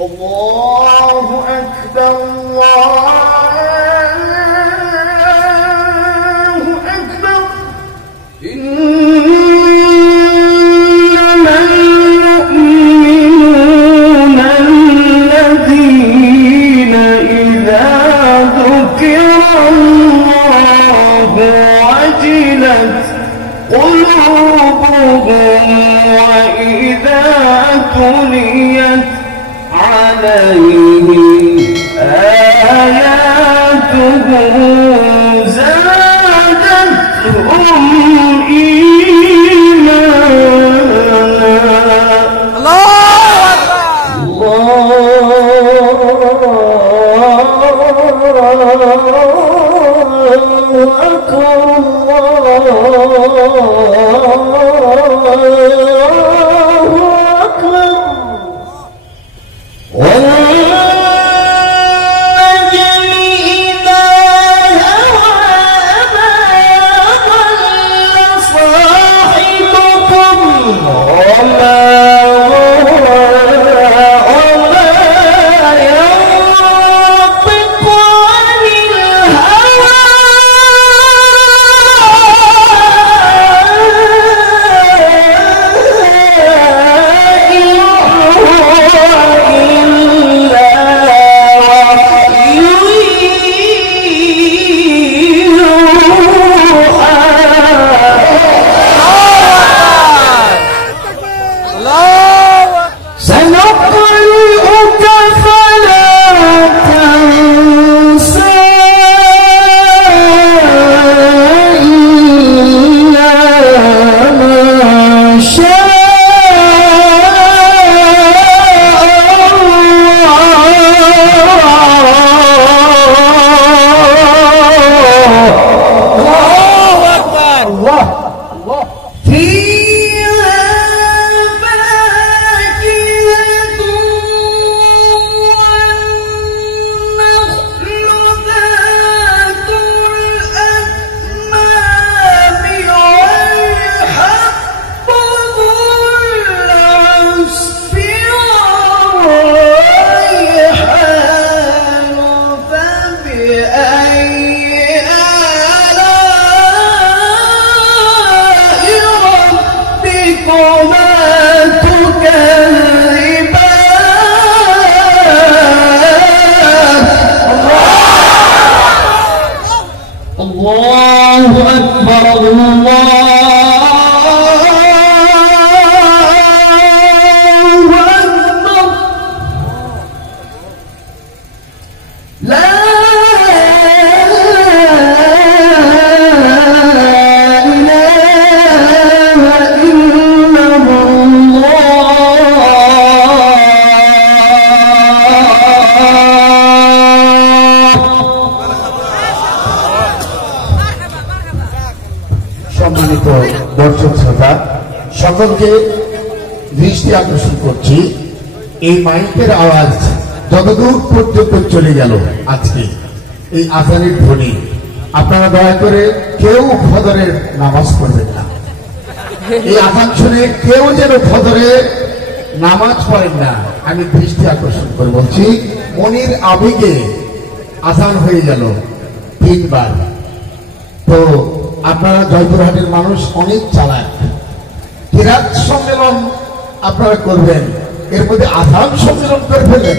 الله أكبر الله أكبر إنما المؤمنون الذين إذا ذكر الله وجلت قلوبهم وإذا تليت عليهم آياته زادتهم إيمانا الله أكبر দর্শক শ্রোতা সকলকে দৃষ্টি আকর্ষণ করছি এই মাইকের আওয়াজ যতদূর পর্যন্ত চলে গেল আজকে এই আজানের ধ্বনি আপনারা দয়া করে কেউ ফজরের নামাজ পড়বেন না এই আজান শুনে কেউ যেন ফজরের নামাজ পড়েন না আমি দৃষ্টি আকর্ষণ করে বলছি মনির আবেগে আজান হয়ে গেল 3 বার তো আপনারা জয়পুরহাটের মানুষ অনেক চালাক কিরাত সম্মেলন আপনারা করবেন এর মধ্যে আজান সম্মেলন করে ফেলেন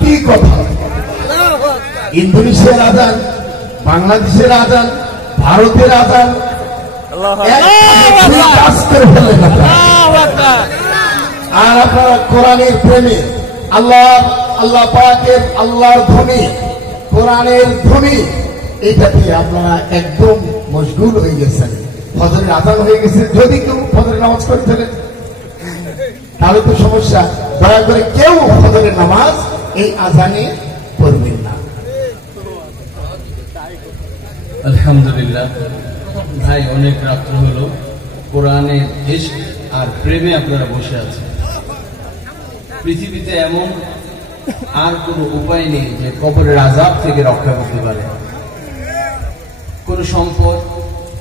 কি কথা ইন্দোনেশিয়ার আজান বাংলাদেশের আজান ভারতের আজান আর আপনারা কোরআনের প্রেমে আল্লাহ পাকের আল্লাহর ধ্বনি কোরআনের ধ্বনি এইটাতে আপনারা একদম মশগুল হয়ে গেছেন ফজরের আজান হয়ে গেছে যদি কেউ ফজরের নামাজ করে ফেলেন তাহলে তো সমস্যা দয়া করে কেউ ফজরের নামাজ এই আজানে পড়বেন না আলহামদুলিল্লাহ ভাই অনেক রাত্র হলো কোরআনের ইশক আর প্রেমে আপনারা বসে আছেন পৃথিবীতে এমন আর কোনো উপায় নেই যে কবরের আযাব থেকে রক্ষা করতে পারে কোনো সম্পদ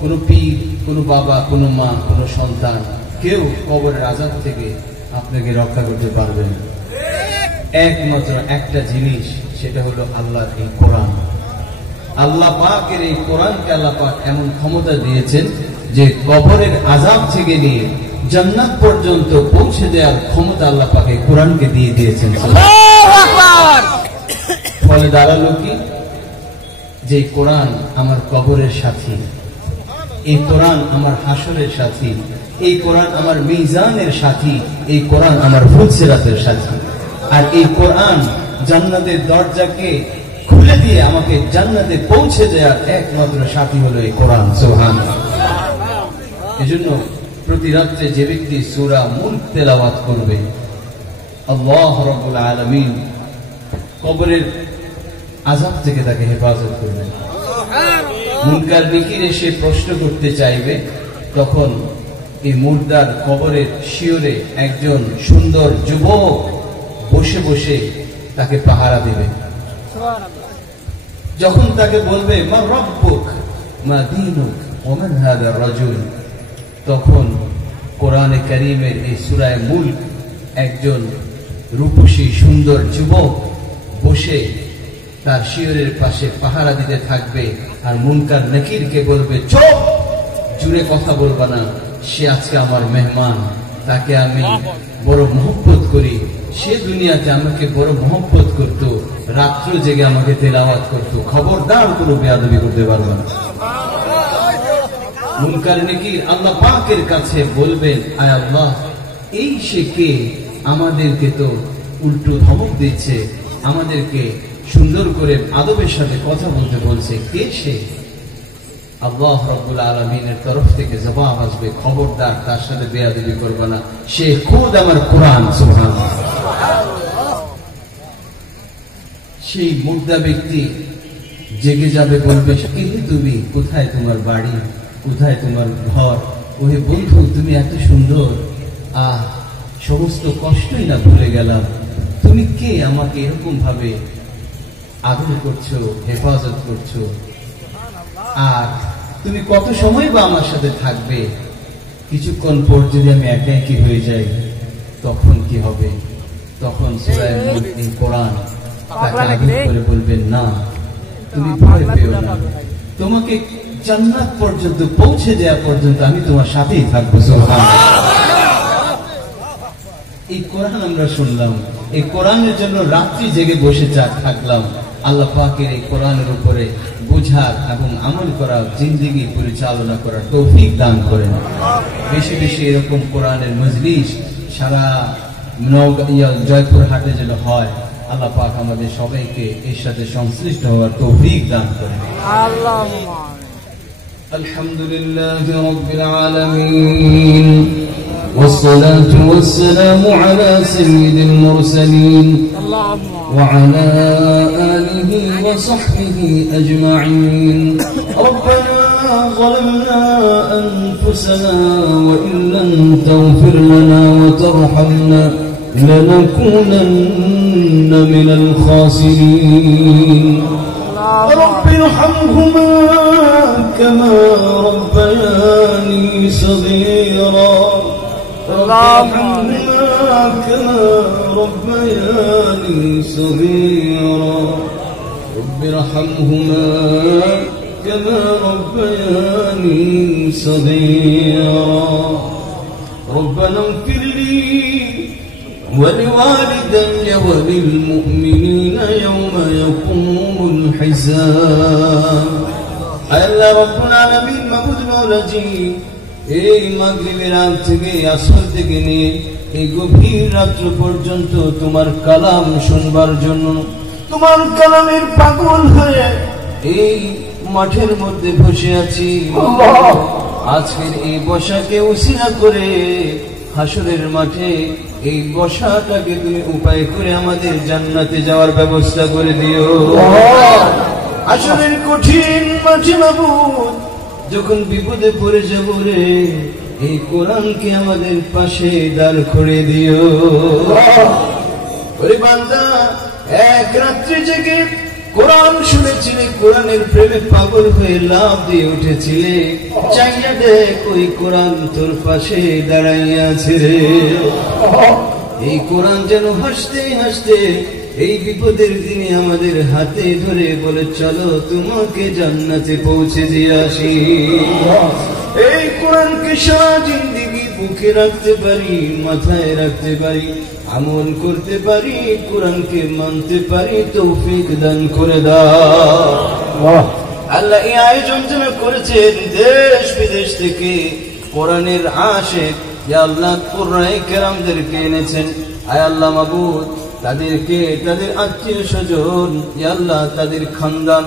কোনো পীর কোনো বাবা কোনো মা কোনো সন্তান কেউ কবরের আযাব থেকে আপনাকে রক্ষা করতে পারবে না একমাত্র একটা জিনিস, সেটা হলো আল্লাহর এই কোরআন। আল্লাহ পাকের এই কোরআনকে আল্লাহ পাক এমন ক্ষমতা দিয়েছেন যে কবরের আযাব থেকে নিয়ে জান্নাত পর্যন্ত পৌঁছে দেওয়ার ক্ষমতা আল্লাহ পাক এই কোরআনকে দিয়ে দিয়েছেন। ফলে দাঁড়ালো কি, যে কোরআন আমার কবরের সাথী, এই কোরআন আমার হাসরের সাথী, এই কোরআন আমার মিজানের সাথী, এই কোরআন আমার ফুলসিরাতের সাথী। আর এই কোরআন জান্নাতের দরজাকে খুলে দিয়ে আমাকে জান্নাতে পৌঁছে দেওয়ার একমাত্র সাথী হলো এই কোরআন। সুবহানাল্লাহ। এজন্য প্রতি রাত্রে যে ব্যক্তি সূরা মুলক তেলাওয়াত করবে, আল্লাহ রাব্বুল আলামিন কবরের আযাব থেকে তাকে হেফাজত করবেন। মুনকার নাকির এসে প্রশ্ন করতে চাইবে, তখন এই মুর্দার কবরের শিয়রে একজন সুন্দর যুবক বসে বসে তাকে পাহারা দেবে। যখন তাকে বলবে মা রব্বুক মা দীনুক ওয়া মান হাযা রাজুল, তখন কোরআনে কারীমের এই সূরা মুলক একজন রূপসী সুন্দর যুবক বসে তার শিয়রের পাশে পাহারা দিতে থাকবে। আর মুনকার নাকিরকে বলবে চুপ, জুড়ে কথা বলবা না, সে আজকে আমার মেহমান, তাকে আমি বড় মহব্বত করি, সে দুনিয়াতে আমাকে বড় মহব্বত করত, রাত্র জেগে আমাকে তেলাওয়াত করত, খবরদার কোনো বেয়াদবি করতে পারবে না। মুনকার নাকির আল্লাহ পাকের কাছে বলবেন, আয় আল্লাহ, এই সে কে? আমাদেরকে তো উল্টো ধমক দিচ্ছে, আমাদেরকে সুন্দর করে আদবের সাথে কথা বলতে বলছে, কে সে? আল্লাহ রাব্বুল আলামিনের তরফ থেকে জবাব আসবে, খবরদার তার সাথে বেয়াদবি করবে না, সে খুদ আমার কোরআন। সুবহানাল্লাহ। সেই মুর্দা ব্যক্তি জেগে যাবে, বলবে কে তুমি, কোথায় তোমার বাড়ি, কোথায় তোমার ঘর? ওহে বন্ধু, তুমি এত সুন্দর, সমস্ত কষ্টই না ভুলে গেলাম, তুমি কে? আমাকে এরকম ভাবে আদর করছো, হেফাজত করছো, আর তুমি কত সময় বা আমার সাথে থাকবে? কিছুক্ষণ পর যদি আমি একা একই হয়ে যাই, তখন কি হবে? তখন সূরা মুলক এই কোরআন তাকে আদর করে বলবেন, না তুমি ভয় পেও না, তোমাকে জান্নাত পর্যন্ত পৌঁছে দেওয়া পর্যন্ত আমি তোমার সাথেই থাকবো। সুবহানাল্লাহ। এই কোরআন আমরা শুনলাম, এই কোরআনের জন্য রাত্রি জেগে বসে থাকলাম। আল্লাহ পাকের এই কোরআনের উপরে বুঝার এবং আমল করার, জিন্দেগি পরিচালনা করার তৌফিক দান করেন। বেশি বেশি এরকম কোরআনের মজলিস সারা জয়পুর হাটে যেন হয়, আল্লাহ পাক আমাদের সবাইকে এর সাথে সংশ্লিষ্ট হওয়ার তৌফিক দান করেন। আলহামদুলিল্লাহ রাব্বিল আলামিন, والصلاة والسلام على سيد المرسلين وعلى آله وصحبه أجمعين. ربنا ظلمنا أنفسنا وإن لم تغفر لنا وترحمنا لنكونن من الخاسرين. رب ارحمهما كما ربياني صغيرا. كما ربياني صغيرا. رب ارحمهما كما ربياني صغيرا. ربنا اغفر لي ولوالدي وللمؤمنين يوم يقوم الحساب. আল্লাহ রব্বুল আলামিন, মাবুদ মাওলাজি, এই মাগরিবের রাত থেকে আসর থেকে নিয়ে এই গভীর রাত্র পর্যন্ত তোমার কালাম শুনবার জন্য, তোমার কালামের পাগল হয়ে এই মাঠের মধ্যে বসে আছি। আজকের এই বসাকে উসিলা করে হাসরের মাঠে এই বসাটাকে তুমি উপায় করে আমাদের জান্নাতে যাওয়ার ব্যবস্থা করে দিও। হাসরের কঠিন মাঠে মাবুদ, যখন বিপদে পড়ে যাব রে, এই কোরআনকে আমাদের পাশে দাঁড় করে দিও। ওরে বান্দা, এক রাত্রি জেগে কোরআন শুনেছিলে, কোরআনের প্রেমে পাগল হয়ে লাভ দিয়ে উঠেছিলে, চাইয়া দেখ ওই কোরআন তোর পাশে দাঁড়াইয়া আছে রে। এই কোরআন যেন হাসতে হাসতে এই বিপদের দিনে আমাদের হাতে ধরে বলে চলো তোমাকে জান্নাতে পৌঁছে দিয়ে আসি। এই কোরআনকে সারা জিন্দেগি বুকে রাখতে পারি, মাথায় রাখতে পারি, আমল করতে পারি, কোরআনকে মানতে পারি, তৌফিক দান করে দাও। আল্লাহ এই আয়োজন যেন করেছেন দেশ বিদেশ থেকে কোরআনের আশিক ইয়া আল্লাহ কুরআনে কেরামদেরকে এনেছেন। আয় আল্লাহ মাবুদ, তাদেরকে তাদের আত্মীয় স্বজন ইয়া আল্লাহ তাদের খানদান,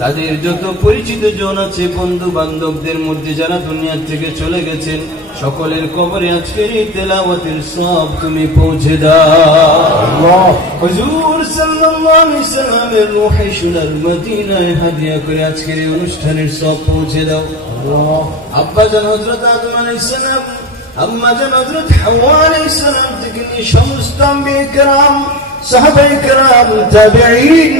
তাদের যত পরিচিত জন আছে, বন্ধু বান্ধবদের মধ্যে যারা দুনিয়া থেকে চলে গেছেন, সকলের কবরে আজকের এই তেলাওয়াতের সওয়াব তুমি পৌঁছে দাও। হুজুর সাল্লাল্লাহু আলাইহি সাল্লামের রূহে সোনার মদিনায় হাদিয়া করে আজকের এই অনুষ্ঠানের সওয়াব পৌঁছে দাও। আব্বা জান হযরত আদম আলাইহিস সালাম, আম্মা জান হযরত হাওয়া আলাইহিস সালাম থেকে নিয়ে সমস্ত আম্বিয়া কেরাম, সাহাবায়ে কেরাম, তাবিঈন,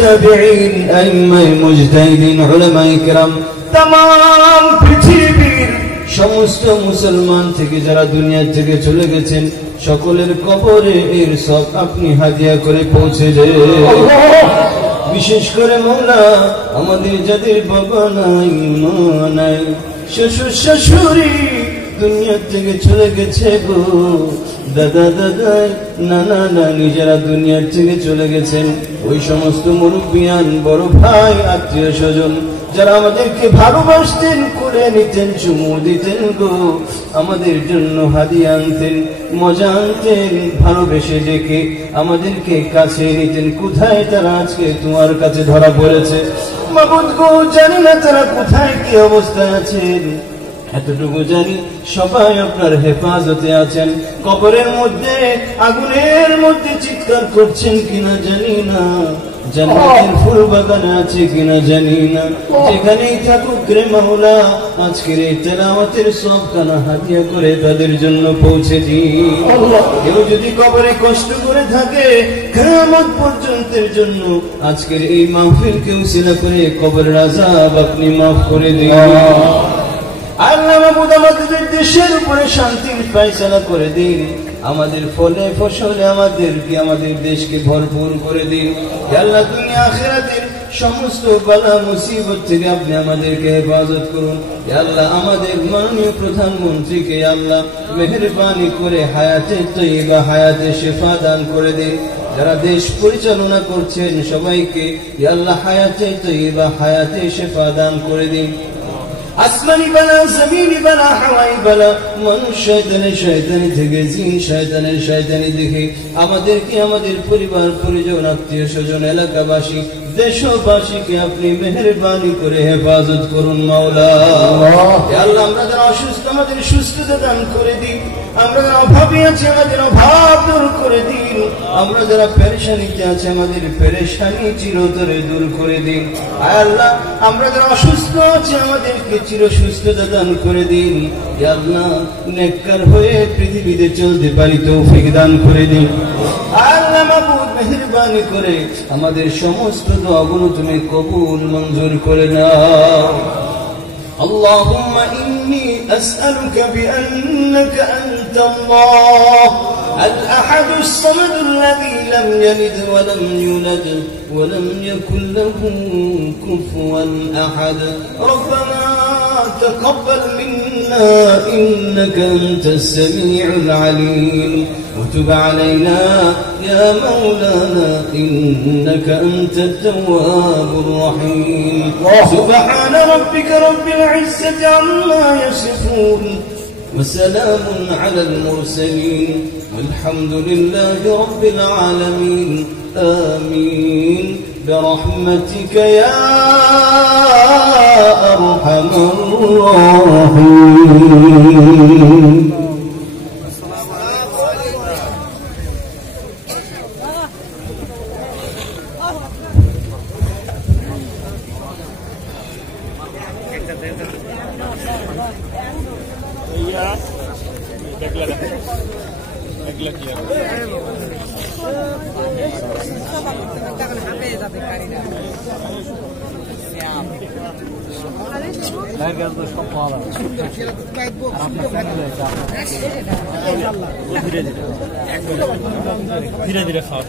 তাবিঈন, আইম্মায়ে মুজতাহিদিন, উলামায়ে কেরাম, तमाम পৃথিবীর সমস্ত মুসলমান থেকে যারা দুনিয়া থেকে চলে গেছেন সকলের কবরে এর সব আপনি হাদিয়া করে পৌঁছে দেন। বিশেষ করে মওলা আমাদের যাদের বাবা নাই, মা নাই, শ্বশুর শাশুড়ি দুনিয়া থেকে চলে গেছে গো, দাদা দাদাই, নানা নানি যারা দুনিয়া থেকে চলে গেছেন, ওই সমস্ত মুরব্বিয়ান, বড় ভাই, আত্মীয় স্বজন যারা আমাদেরকে ভালোবাসতেন, করে নিতেন, চুমু দিতেন গো, আমাদের জন্য হাদিয়া আনতেন, মজা আনতেন, ভালোবেসে ডেকে আমাদেরকে কাছে নিতেন, কোথায় তারা আজকে তোমার কাছে ধরা পড়েছে মাবুদ গো, জানি না তারা কোথায় কি অবস্থায় আছেন, এতটুকু জানি সবাই আপনার হেফাজতে আছেন। কবরের মধ্যে আগুনের মধ্যে চিৎকার করছেন কিনা জানি না, জান্নাতের ফুল বাগানে আছে কিনা জানি না, যেখানেই থাকুক রে মাওলা আজকের এই তেলাওয়াতের সব কানা হাদিয়া করে তাদের জন্য পৌঁছে দিন। কেউ যদি কবরে কষ্ট করে থাকে কিয়ামত পর্যন্তের জন্য আজকের এই মাহফিলকে উসিলা করে কবরের আযাব আপনি মাফ করে দিন। আল্লাহ মাবুদ আমাদের দেশের উপরে শান্তির ফয়সালা করে দিন, আমাদের ফলে ফসলে আমাদের দেশকে ভরপুর করে দিন। আল্লাহ দুনিয়া আখিরাতের সমস্ত বালা মুসিবত থেকে আপনি আমাদেরকে হেফাজত করুন। আল্লাহ আমাদের মাননীয় প্রধানমন্ত্রীকে আল্লাহ মেহেরবানি করে হায়াতে তৈয়বা, হায়াতে শিফা দান করে দিন। যারা দেশ পরিচালনা করছেন সবাইকে আল্লাহ হায়াতে তৈয়বা, হায়াতে শিফা দান করে দিন। আসমানি বালা, জমিনি বালা, হাওয়াই বালা, মানুষ শয়তানি থেকে, জিন শয়তানি দেখে আমাদেরকে, আমাদের পরিবার পরিজন, আত্মীয় স্বজন, এলাকাবাসী, দেশবাসীকে আপনি মেহেরবানি করে হেফাজত করুন মাওলা। আল্লাহ আমরা যারা অসুস্থ আমাদের সুস্থতা দান করে দিন, আমরা যারা অভাবী আছি আমাদের অভাব দূর করে দিন, আমরা যারা পেরেশানিতে আছি আমাদের পেরেশানি চিরতরে দূর করে দিন। আয় আল্লাহ আমরা যারা অসুস্থ আছি আমাদেরকে চির সুস্থতা দান করে দিন। ইয়া আল্লাহ নেককার হয়ে পৃথিবীতে চলতে পারি তৌফিক দান করে দিন। আল্লাহ মাবুদ মেহেরবানি করে আমাদের সমস্ত দোয়াগুলো তুমি কবুল মঞ্জুর করে নাও। اللهم إني أسألك بأنك أنت الله الأحد الصمد الذي لم يلد ولم يولد ولم يكن له كفوا أحد ربنا تقبل منا إنك أنت السميع العليم وتب علينا يا مولانا إنك أنت التواب الرحيم سبحان ربك رب العزة عما يصفون وسلام على المرسلين والحمد لله رب العالمين آمين برحمتك يا أرحم الراحمين. Siap. ভাইয়ের কাছে তো সব পাওয়া যাবে আর আপনার চ্যানেলে এটা ধীরে ধীরে ধীরে ধীরে খাওয়া